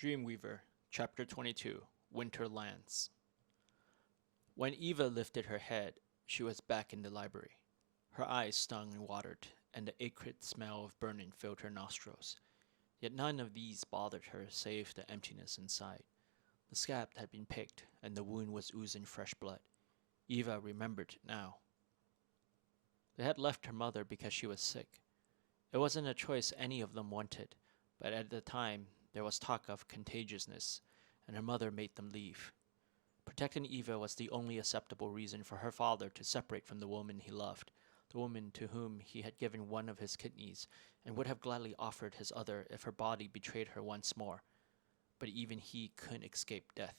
Dreamweaver, Chapter 22, Winter Lands. When Eva lifted her head, she was back in the library. Her eyes stung and watered, and the acrid smell of burning filled her nostrils. Yet none of these bothered her save the emptiness inside. The scab had been picked, and the wound was oozing fresh blood. Eva remembered it now. They had left her mother because she was sick. It wasn't a choice any of them wanted, but at the time there was talk of contagiousness, and her mother made them leave. Protecting Eva was the only acceptable reason for her father to separate from the woman he loved, the woman to whom he had given one of his kidneys and would have gladly offered his other if her body betrayed her once more. But even he couldn't escape death.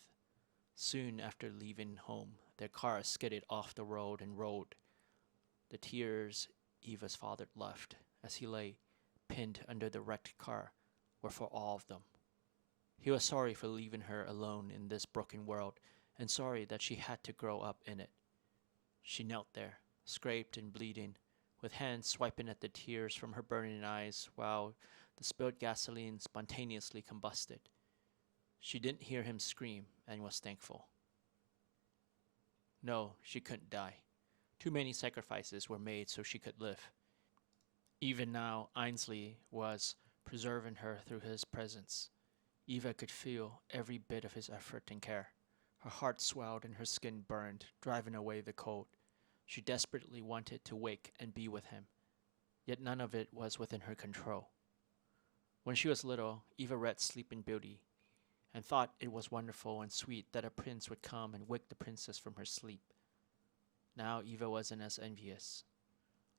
Soon after leaving home, their car skidded off the road and rolled. The tears Eva's father left as he lay, pinned under the wrecked car, were for all of them. He was sorry for leaving her alone in this broken world, and sorry that she had to grow up in it. She knelt there, scraped and bleeding, with hands swiping at the tears from her burning eyes while the spilled gasoline spontaneously combusted. She didn't hear him scream and was thankful. No, she couldn't die. Too many sacrifices were made so she could live. Even now, Ainsley was preserving her through his presence. Eva could feel every bit of his effort and care. Her heart swelled and her skin burned, driving away the cold. She desperately wanted to wake and be with him, yet none of it was within her control. When she was little, Eva read Sleeping Beauty and thought it was wonderful and sweet that a prince would come and wake the princess from her sleep. Now Eva wasn't as envious.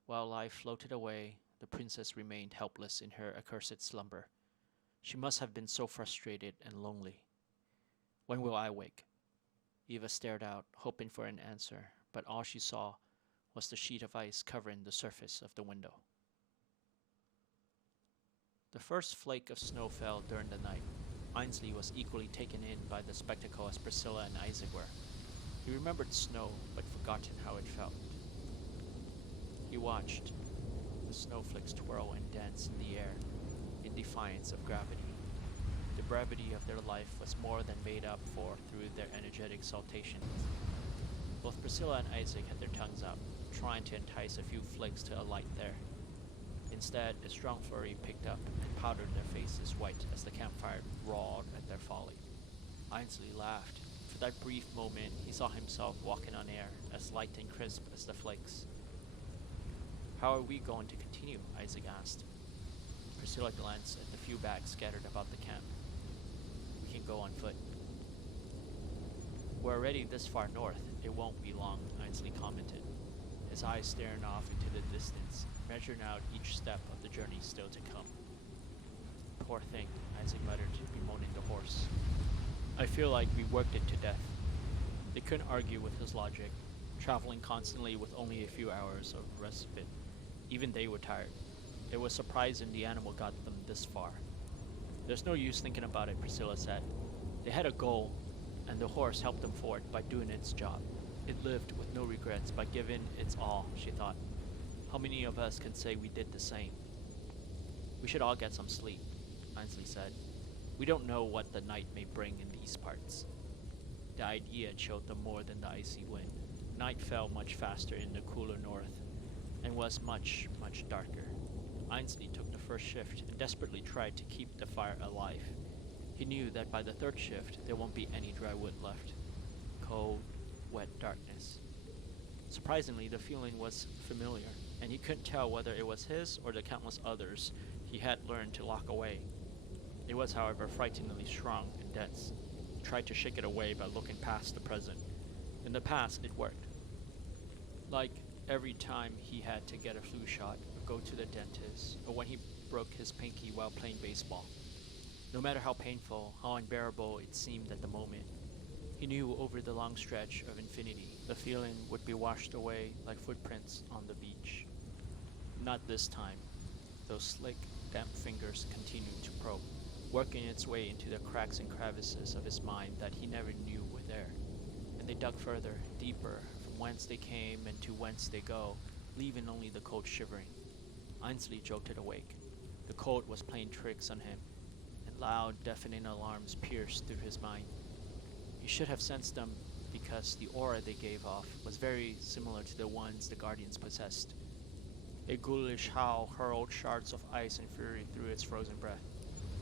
While life floated away, the princess remained helpless in her accursed slumber. She must have been so frustrated and lonely. When will I wake? Eva stared out, hoping for an answer, but all she saw was the sheet of ice covering the surface of the window. The first flake of snow fell during the night. Ainsley was equally taken in by the spectacle as Priscilla and Isaac were. He remembered snow, but forgotten how it felt. He watched the snowflakes twirl and dance in the air, in defiance of gravity. The brevity of their life was more than made up for through their energetic saltations. Both Priscilla and Isaac had their tongues out, trying to entice a few flakes to alight there. Instead, a strong flurry picked up and powdered their faces white as the campfire roared at their folly. Ainsley laughed. For that brief moment, he saw himself walking on air, as light and crisp as the flakes. "How are we going to continue?" Isaac asked. Priscilla glanced at the few bags scattered about the camp. "We can go on foot." "We're already this far north. It won't be long," Ainsley commented, his eyes staring off into the distance, measuring out each step of the journey still to come. "Poor thing," Isaac muttered, bemoaning the horse. "I feel like we worked it to death." They couldn't argue with his logic, traveling constantly with only a few hours of respite. Even they were tired. It was surprising the animal got them this far. "There's no use thinking about it," Priscilla said. They had a goal, and the horse helped them forward by doing its job. It lived with no regrets by giving its all, she thought. How many of us can say we did the same? "We should all get some sleep," Ainsley said. "We don't know what the night may bring in these parts." The idea chilled them more than the icy wind. Night fell much faster in the cooler north, and was much, much darker. Ainsley took the first shift and desperately tried to keep the fire alive. He knew that by the third shift there won't be any dry wood left. Cold, wet darkness. Surprisingly, the feeling was familiar, and he couldn't tell whether it was his or the countless others he had learned to lock away. It was, however, frighteningly strong and dense. He tried to shake it away by looking past the present. In the past, it worked. Like every time he had to get a flu shot, or go to the dentist, or when he broke his pinky while playing baseball. No matter how painful, how unbearable it seemed at the moment, he knew over the long stretch of infinity, the feeling would be washed away like footprints on the beach. Not this time. Those slick, damp fingers continued to probe, working its way into the cracks and crevices of his mind that he never knew were there. And they dug further, deeper, from whence they came and to whence they go, leaving only the cold shivering. Ainsley jolted awake. The cold was playing tricks on him, and Loud, deafening alarms pierced through his mind. He should have sensed them because the aura they gave off was very similar to the ones the Guardians possessed. A ghoulish howl hurled shards of ice and fury through its frozen breath.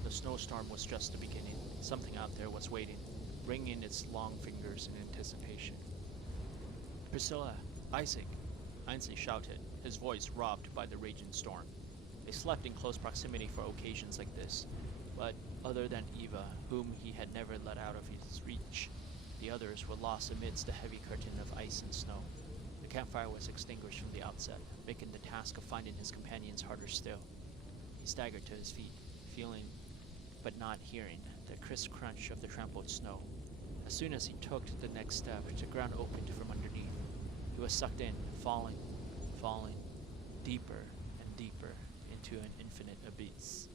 The snowstorm was just the beginning. Something out there was waiting, wringing its long fingers in anticipation. "Priscilla! Isaac!" Ainsley shouted, his voice robbed by the raging storm. They slept in close proximity for occasions like this, but other than Eva, whom he had never let out of his reach, the others were lost amidst the heavy curtain of ice and snow. The campfire was extinguished from the outset, making the task of finding his companions harder still. He staggered to his feet, feeling, but not hearing, the crisp crunch of the trampled snow. As soon as he took the next step, the ground opened from underneath. He was sucked in, falling, deeper and deeper into an infinite abyss.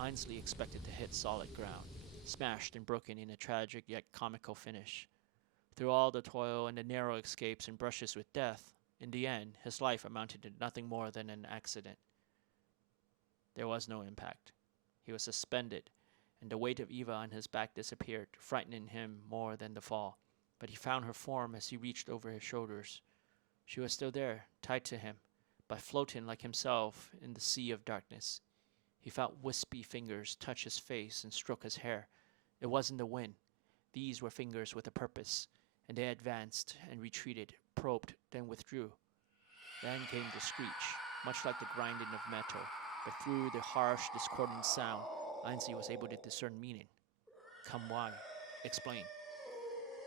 Ainsley expected to hit solid ground, smashed and broken in a tragic yet comical finish. Through all the toil and the narrow escapes and brushes with death, in the end, his life amounted to nothing more than an accident. There was no impact. He was suspended, and the weight of Eva on his back disappeared, frightening him more than the fall. But he found her form as he reached over his shoulders. She was still there, tied to him, but floating like himself in the sea of darkness. He felt wispy fingers touch his face and stroke his hair. It wasn't the wind. These were fingers with a purpose, and they advanced and retreated, probed, then withdrew. Then came the screech, much like the grinding of metal, but through the harsh, discordant sound, Ainsley was able to discern meaning. "Come why? Explain."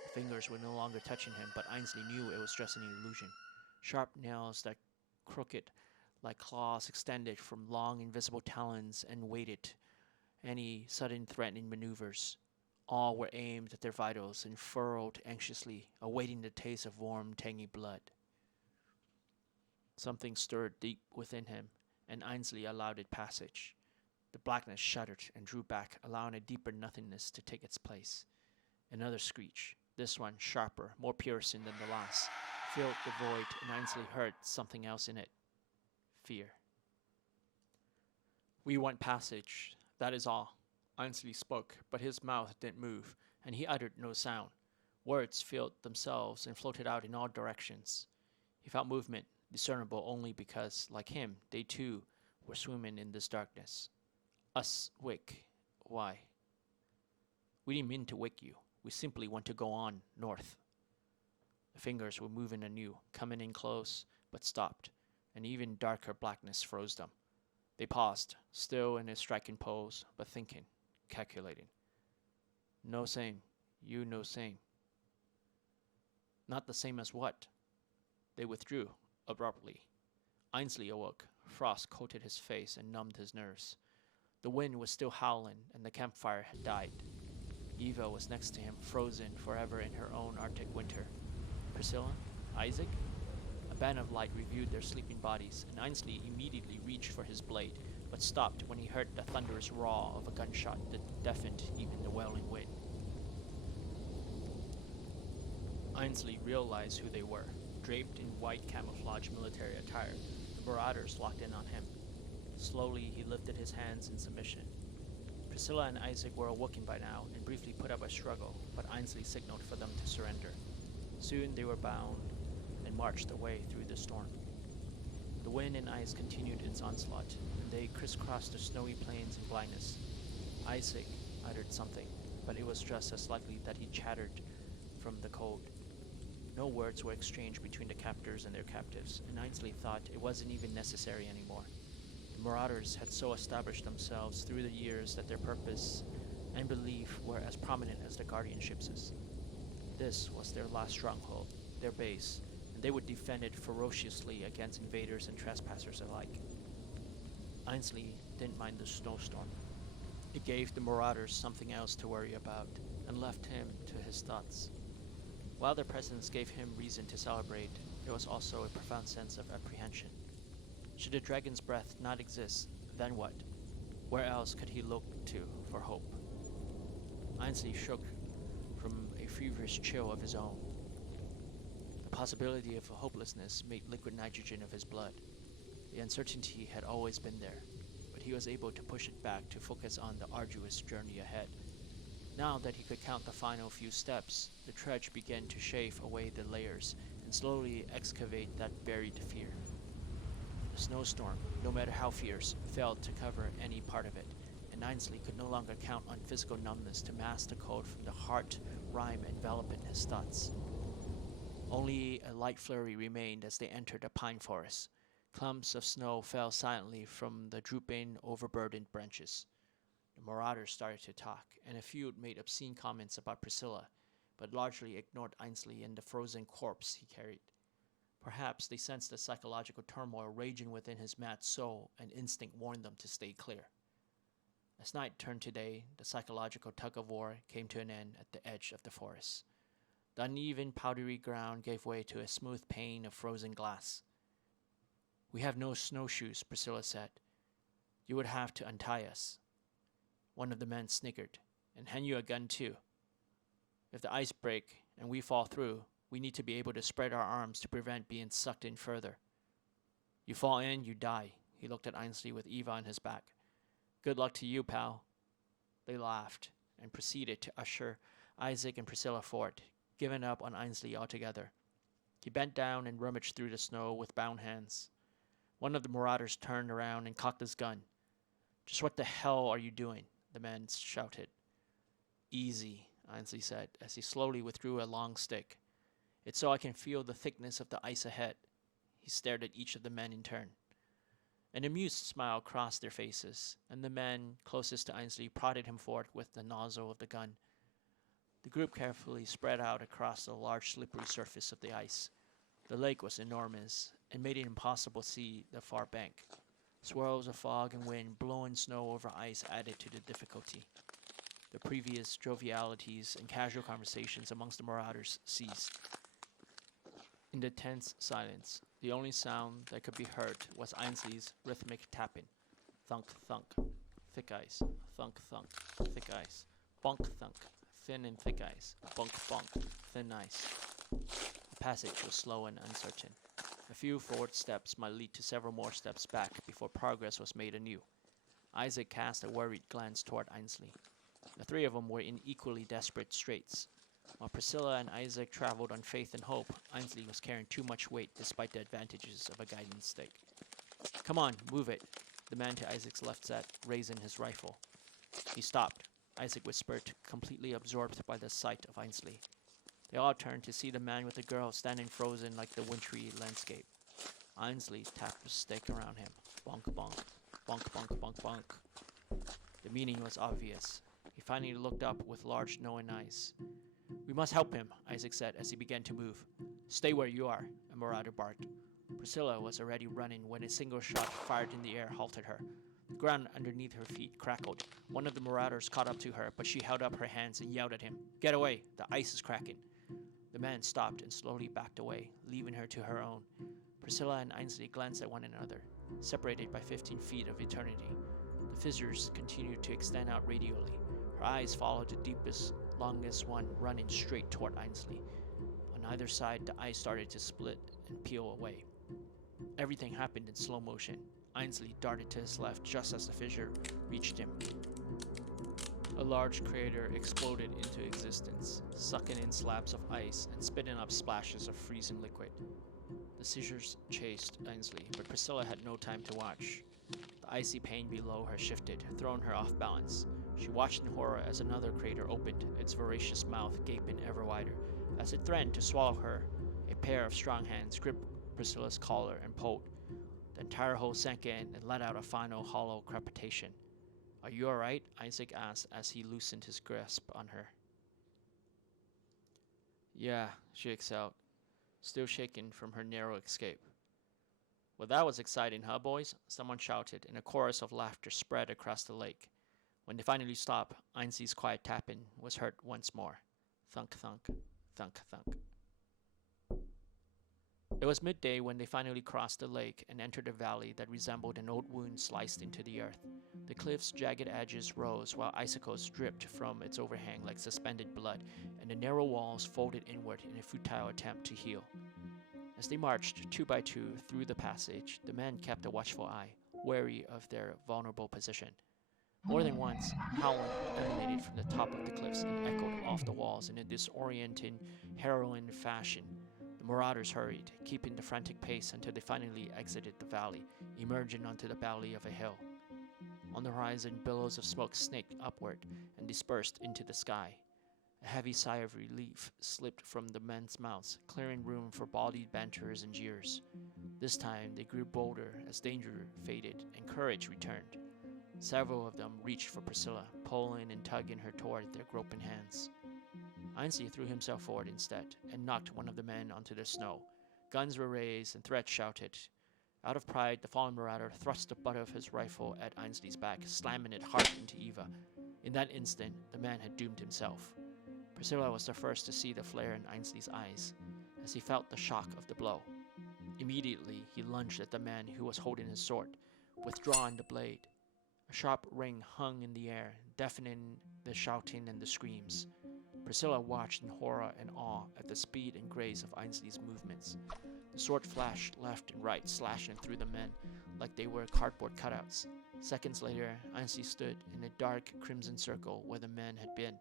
The fingers were no longer touching him, but Ainsley knew it was just an illusion. Sharp nails that crooked like claws extended from long invisible talons and waited any sudden threatening maneuvers. All were aimed at their vitals and furrowed anxiously, awaiting the taste of warm, tangy blood. Something stirred deep within him, and Ainsley allowed it passage. The blackness shuddered and drew back, allowing a deeper nothingness to take its place. Another screech, this one sharper, more piercing than the last, filled the void, and Ainsley heard something else in it. Fear. "We want passage, that is all." Ainsley spoke, but his mouth didn't move, and he uttered no sound. Words filled themselves and floated out in all directions. He felt movement, discernible only because, like him, they too were swimming in this darkness. "Us wick. Why?" "We didn't mean to wake you. We simply want to go on, north." The fingers were moving anew, coming in close, but stopped. An even darker blackness froze them. They paused, still in a striking pose, but thinking, calculating. "No same. You no same." "Not the same as what?" They withdrew, abruptly. Ainsley awoke. Frost coated his face and numbed his nerves. The wind was still howling, and the campfire had died. Eva was next to him, frozen forever in her own Arctic winter. Priscilla? Isaac? A band of light reviewed their sleeping bodies, and Ainsley immediately reached for his blade, but stopped when he heard the thunderous roar of a gunshot that deafened even the wailing wind. Ainsley realized who they were. Draped in white camouflage military attire, the Marauders locked in on him. Slowly, he lifted his hands in submission. Priscilla and Isaac were awoken by now and briefly put up a struggle, but Ainsley signaled for them to surrender. Soon they were bound and marched away through the storm. The wind and ice continued its onslaught, and they crisscrossed the snowy plains in blindness. Isaac uttered something, but it was just as likely that he chattered from the cold. No words were exchanged between the captors and their captives, and Ainsley thought it wasn't even necessary anymore. The Marauders had so established themselves through the years that their purpose and belief were as prominent as the Guardianship's. This was their last stronghold, their base, and they would defend it ferociously against invaders and trespassers alike. Ainsley didn't mind the snowstorm. It gave the Marauders something else to worry about, and left him to his thoughts. While their presence gave him reason to celebrate, there was also a profound sense of apprehension. Should the dragon's breath not exist, then what? Where else could he look to for hope? Ainsley shook from a feverish chill of his own. The possibility of hopelessness made liquid nitrogen of his blood. The uncertainty had always been there, but but he was able to push it back to focus on the arduous journey ahead. Now that he could count the final few steps, the trudge began to shave away the layers and slowly excavate that buried fear. The snowstorm, no matter how fierce, failed to cover any part of it, and Ainsley could no longer count on physical numbness to mask the cold from the heart rime enveloping his thoughts. Only a light flurry remained as they entered the pine forest. Clumps of snow fell silently from the drooping, overburdened branches. The Marauder started to talk, and a few made obscene comments about Priscilla, but largely ignored Ainsley and the frozen corpse he carried. Perhaps they sensed the psychological turmoil raging within his mad soul, and instinct warned them to stay clear. As night turned to day, the psychological tug-of-war came to an end at the edge of the forest. The uneven, powdery ground gave way to a smooth pane of frozen glass. "We have no snowshoes," Priscilla said. "You would have to untie us." One of the men snickered. "And hand you a gun too. If the ice breaks and we fall through, we need to be able to spread our arms to prevent being sucked in further. You fall in, you die." He looked at Ainsley with Eva on his back. "Good luck to you, pal." They laughed and proceeded to usher Isaac and Priscilla forward, giving up on Ainsley altogether. He bent down and rummaged through the snow with bound hands. One of the Marauders turned around and cocked his gun. "Just what the hell are you doing?" the man shouted. "Easy," Ainsley said, as he slowly withdrew a long stick. "It's so I can feel the thickness of the ice ahead." He stared at each of the men in turn. An amused smile crossed their faces, and the man closest to Ainsley prodded him forward with the nozzle of the gun. The group carefully spread out across the large slippery surface of the ice. The lake was enormous and made it impossible to see the far bank. Swirls of fog and wind blowing snow over ice added to the difficulty. The previous jovialities and casual conversations amongst the Marauders ceased. In the tense silence, the only sound that could be heard was Ainsley's rhythmic tapping. Thunk, thunk, thick ice. Thunk, thunk, thick ice. Bonk, thunk, thin and thick ice. Bonk, bonk, thin ice. The passage was slow and uncertain. A few forward steps might lead to several more steps back before progress was made anew. Isaac cast a worried glance toward Ainsley. The three of them were in equally desperate straits. While Priscilla and Isaac traveled on faith and hope, Ainsley was carrying too much weight despite the advantages of a guidance stick. "Come on, move it," the man to Isaac's left said, raising his rifle. He stopped. Isaac whispered, completely absorbed by the sight of Ainsley. They all turned to see the man with the girl standing frozen like the wintry landscape. Ainsley tapped the stick around him. Bonk, bonk, bonk, bonk, bonk, bonk. The meaning was obvious. He finally looked up with large knowing eyes. "We must help him," Isaac said as he began to move. "Stay where you are," a Marauder barked. Priscilla was already running when a single shot fired in the air halted her. The ground underneath her feet crackled. One of the Marauders caught up to her, but she held up her hands and yelled at him. "Get away! The ice is cracking!" The man stopped and slowly backed away, leaving her to her own. Priscilla and Ainsley glanced at one another, separated by 15 feet of eternity. The fissures continued to extend out radially. Her eyes followed the deepest, longest one running straight toward Ainsley. On either side, the ice started to split and peel away. Everything happened in slow motion. Ainsley darted to his left just as the fissure reached him. A large crater exploded into existence, sucking in slabs of ice and spitting up splashes of freezing liquid. The scissors chased Ainsley, but Priscilla had no time to watch. The icy pane below her shifted, throwing her off balance. She watched in horror as another crater opened, its voracious mouth gaping ever wider. As it threatened to swallow her, a pair of strong hands gripped Priscilla's collar and pulled. The entire hole sank in and let out a final hollow crepitation. "Are you all right?" Isaac asked as he loosened his grasp on her. "Yeah," she exhaled, still shaken from her narrow escape. "Well, that was exciting, huh, boys?" someone shouted, and a chorus of laughter spread across the lake. When they finally stopped, Ainsley's quiet tapping was heard once more. Thunk, thunk, thunk, thunk. It was midday when they finally crossed the lake and entered a valley that resembled an old wound sliced into the earth. The cliff's jagged edges rose while icicles dripped from its overhang like suspended blood, and the narrow walls folded inward in a futile attempt to heal. As they marched 2 by 2 through the passage, the men kept a watchful eye. wary of their vulnerable position. More than once, howling emanated from the top of the cliffs and echoed off the walls in a disorienting, heroine fashion. The marauders hurried, keeping the frantic pace until they finally exited the valley, emerging onto the valley of a hill. On the horizon, billows of smoke snaked upward and dispersed into the sky. A heavy sigh of relief slipped from the men's mouths, clearing room for bawdy banters and jeers. This time they grew bolder as danger faded and courage returned. Several of them reached for Priscilla, pulling and tugging her toward their groping hands. Ainsley threw himself forward instead and knocked one of the men onto the snow. Guns were raised and threats shouted. Out of pride, the fallen marauder thrust the butt of his rifle at Ainsley's back, slamming it hard into Eva. In that instant, the man had doomed himself. Priscilla was the first to see the flare in Ainsley's eyes, as he felt the shock of the blow. Immediately, he lunged at the man who was holding his sword, withdrawing the blade. A sharp ring hung in the air, deafening the shouting and the screams. Priscilla watched in horror and awe at the speed and grace of Ainsley's movements. The sword flashed left and right, slashing through the men like they were cardboard cutouts. Seconds later, Ainsley stood in a dark crimson circle where the man had been.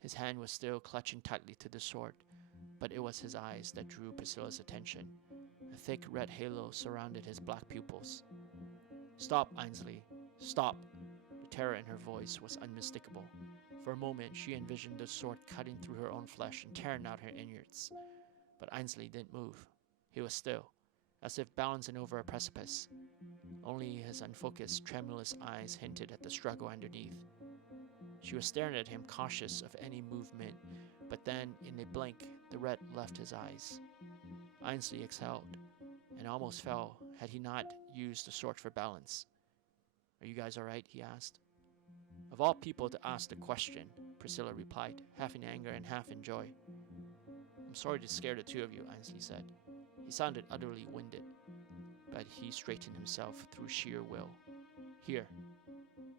His hand was still clutching tightly to the sword, but it was his eyes that drew Priscilla's attention. A thick red halo surrounded his black pupils. "Stop, Ainsley. Stop!" The terror in her voice was unmistakable. For a moment, she envisioned the sword cutting through her own flesh and tearing out her innards. But Ainsley didn't move. He was still, as if balancing over a precipice. Only his unfocused, tremulous eyes hinted at the struggle underneath. She was staring at him, cautious of any movement, but then, in a blink, the red left his eyes. Ainsley exhaled, and almost fell had he not used the sword for balance. "Are you guys alright?" he asked. "Of all people to ask the question," Priscilla replied, half in anger and half in joy. "I'm sorry to scare the two of you," Ainsley said. He sounded utterly winded, but he straightened himself through sheer will. "Here."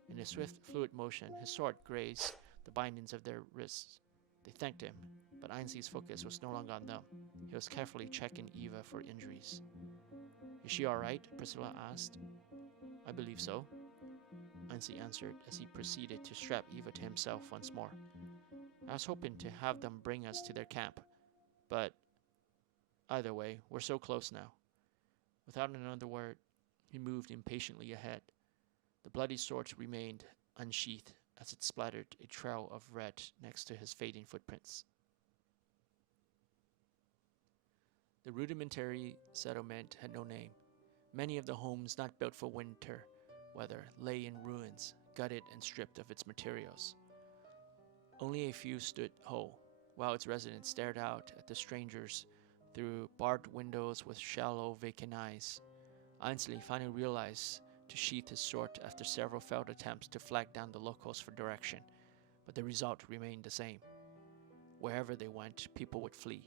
In a swift, fluid motion, his sword grazed the bindings of their wrists. They thanked him, but Ainsley's focus was no longer on them. He was carefully checking Eva for injuries. "Is she all right?" Priscilla asked. "I believe so," Ainsley answered as he proceeded to strap Eva to himself once more. "I was hoping to have them bring us to their camp, but either way, we're so close now." Without another word, he moved impatiently ahead. The bloody sword remained unsheathed as it splattered a trail of red next to his fading footprints. The rudimentary settlement had no name. Many of the homes not built for winter weather lay in ruins, gutted and stripped of its materials. Only a few stood whole, while its residents stared out at the strangers through barred windows with shallow, vacant eyes. Ainsley finally realized to sheath his sword after several failed attempts to flag down the locals for direction, but the result remained the same. Wherever they went, people would flee,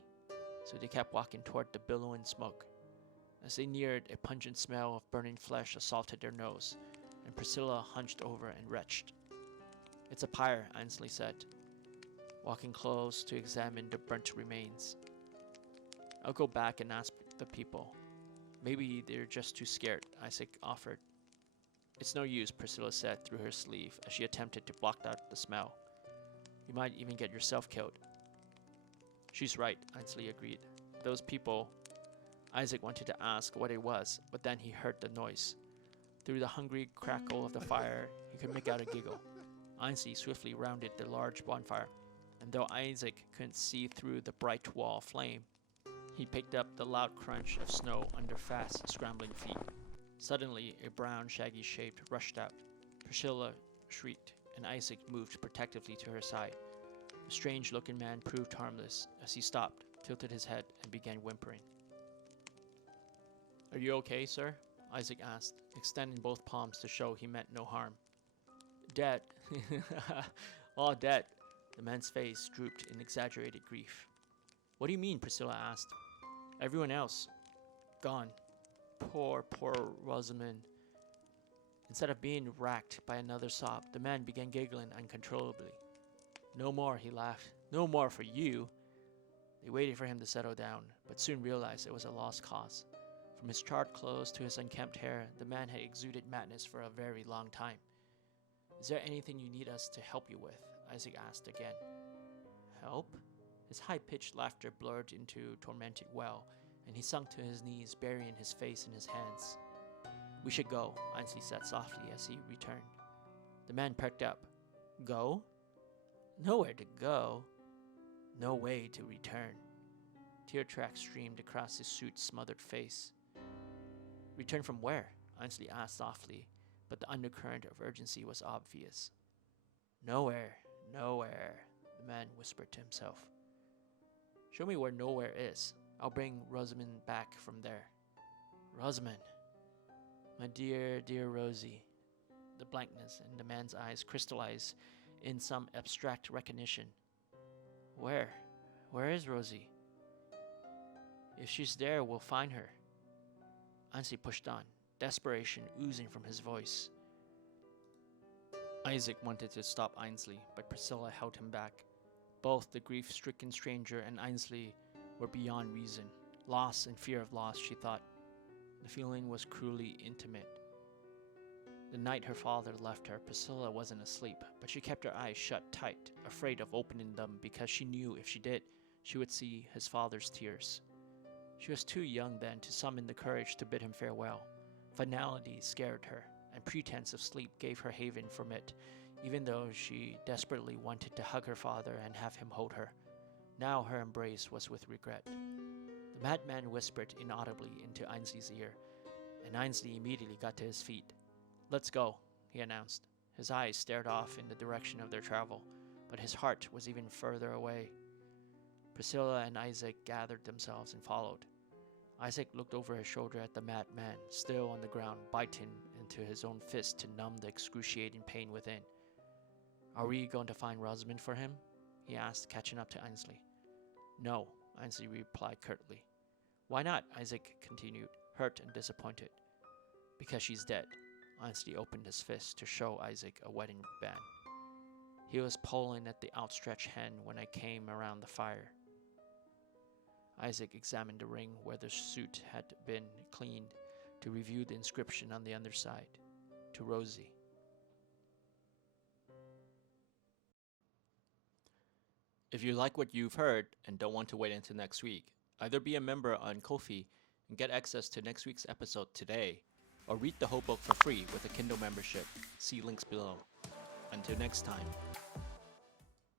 so they kept walking toward the billowing smoke. As they neared, a pungent smell of burning flesh assaulted their nose, and Priscilla hunched over and retched. "It's a pyre," Ainsley said, walking close to examine the burnt remains. "I'll go back and ask the people. Maybe they're just too scared," Isaac offered. "It's no use," Priscilla said through her sleeve as she attempted to block out the smell. "You might even get yourself killed." "She's right," Ainsley agreed. "Those people..." Isaac wanted to ask what it was, but then he heard the noise. Through the hungry crackle of the fire, he could make out a giggle. Ainsley swiftly rounded the large bonfire, and though Isaac couldn't see through the bright wall of flame, he picked up the loud crunch of snow under fast, scrambling feet. Suddenly, a brown, shaggy shape rushed out. Priscilla shrieked, and Isaac moved protectively to her side. The strange-looking man proved harmless as he stopped, tilted his head, and began whimpering. "Are you okay, sir?" Isaac asked, extending both palms to show he meant no harm. "Dead." "All dead." The man's face drooped in exaggerated grief. "What do you mean?" Priscilla asked. "Everyone else. Gone. Poor Rosamond." Instead of being racked by another sob, the man began giggling uncontrollably. "No more," he laughed. "No more for you." They waited for him to settle down, but soon realized it was a lost cause. From his charred clothes to his unkempt hair, the man had exuded madness for a very long time. Is there anything you need us to help you with? Isaac asked again. Help? His high-pitched laughter blurred into tormented wail, and he sunk to his knees, burying his face in his hands. We should go, Ainsley said softly as he returned. The man perked up. Go? Nowhere to go. No way to return. Tear tracks streamed across his suit-smothered face. Return from where? Ainsley asked softly, but the undercurrent of urgency was obvious. Nowhere, nowhere, the man whispered to himself. Show me where nowhere is. I'll bring Rosamond back from there. Rosamond. My dear, dear Rosie. The blankness in the man's eyes crystallized in some abstract recognition. Where? Where is Rosie? If she's there, we'll find her. Ainsley pushed on, desperation oozing from his voice. Isaac wanted to stop Ainsley, but Priscilla held him back. Both the grief-stricken stranger and Ainsley were beyond reason. Loss and fear of loss, she thought. The feeling was cruelly intimate. The night her father left her, Priscilla wasn't asleep, but she kept her eyes shut tight, afraid of opening them because she knew if she did, she would see his father's tears. She was too young then to summon the courage to bid him farewell. Finality scared her, and pretense of sleep gave her haven from it, even though she desperately wanted to hug her father and have him hold her. Now her embrace was with regret. The madman whispered inaudibly into Ainsley's ear, and Ainsley immediately got to his feet. Let's go, he announced. His eyes stared off in the direction of their travel, but his heart was even further away. Priscilla and Isaac gathered themselves and followed. Isaac looked over his shoulder at the madman, still on the ground, biting into his own fist to numb the excruciating pain within. Are we going to find Rosamond for him? He asked, catching up to Ainsley. No, Ainsley replied curtly. Why not? Isaac continued, hurt and disappointed. Because she's dead. Ainsley opened his fist to show Isaac a wedding band. He was pulling at the outstretched hand when I came around the fire. Isaac examined the ring where the suit had been cleaned to review the inscription on the underside. To Rosie. If you like what you've heard and don't want to wait until next week, either be a member on Ko-fi and get access to next week's episode today, or read the whole book for free with a Kindle membership. See links below. Until next time.